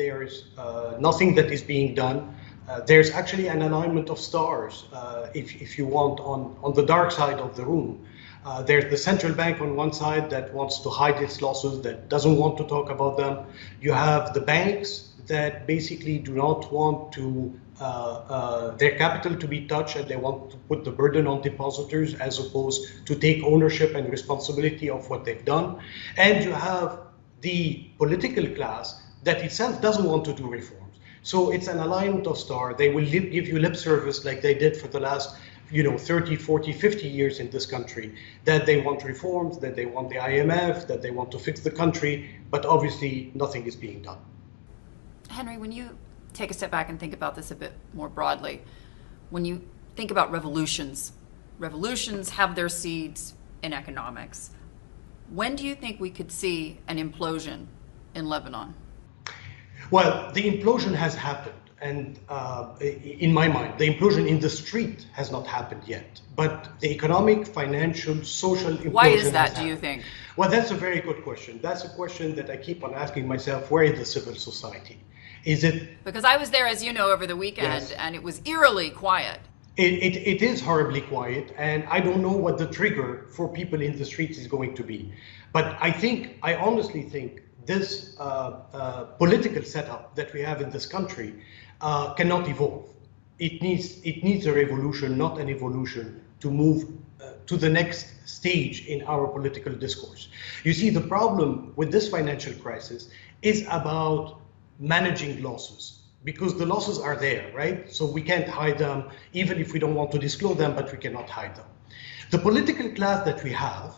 There's nothing that is being done. There's actually an alignment of stars, if you want, on the dark side of the room. There's the central bank on one side that wants to hide its losses, that doesn't want to talk about them. You have the banks that basically do not want to their capital to be touched, and they want to put the burden on depositors as opposed to take ownership and responsibility of what they've done. And you have the political class that itself doesn't want to do reforms. So it's an alignment of stars. They will give you lip service like they did for the last 30, 40, 50 years in this country, that they want reforms, that they want the IMF, that they want to fix the country, but obviously nothing is being done. Henri, when you take a step back and think about this a bit more broadly, when you think about revolutions have their seeds in economics. When do you think we could see an implosion in Lebanon? Well, the implosion has happened. And in my mind, the implosion in the street has not happened yet. But the economic, financial, social implosion. Why is that, do you think? Well, that's a very good question. That's a question that I keep on asking myself. Where is the civil society? Is it? Because I was there, as you know, over the weekend, yes, and it was eerily quiet. It is horribly quiet, and I don't know what the trigger for people in the streets is going to be. But I honestly think this political setup that we have in this country cannot evolve. It needs a revolution, not an evolution, to move to the next stage in our political discourse. You see, the problem with this financial crisis is about managing losses, because the losses are there, right? So we can't hide them, even if we don't want to disclose them, but we cannot hide them. The political class that we have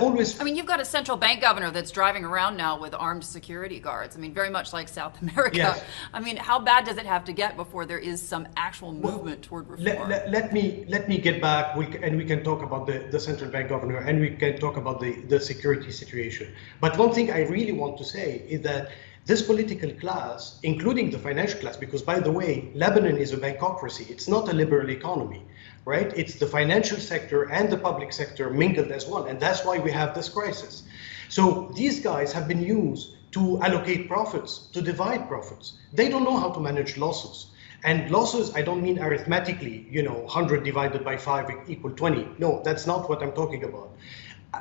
always... I mean, you've got a central bank governor that's driving around now with armed security guards. I mean, very much like South America. Yes. I mean, how bad does it have to get before there is some actual movement toward reform? Let me get back, and we can talk about the central bank governor, and we can talk about the security situation. But one thing I really want to say is that this political class, including the financial class, because by the way, Lebanon is a bankocracy. It's not a liberal economy, right? It's the financial sector and the public sector mingled as one. And that's why we have this crisis. So these guys have been used to allocate profits, to divide profits. They don't know how to manage losses. And losses, I don't mean arithmetically, 100 divided by 5 equal 20. No, that's not what I'm talking about.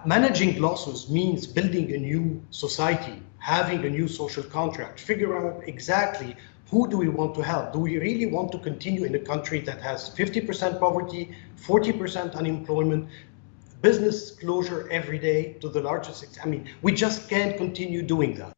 Managing losses means building a new society, having a new social contract, figure out exactly who do we want to help. Do we really want to continue in a country that has 50% poverty, 40% unemployment, business closure every day to the largest extent? I mean, we just can't continue doing that.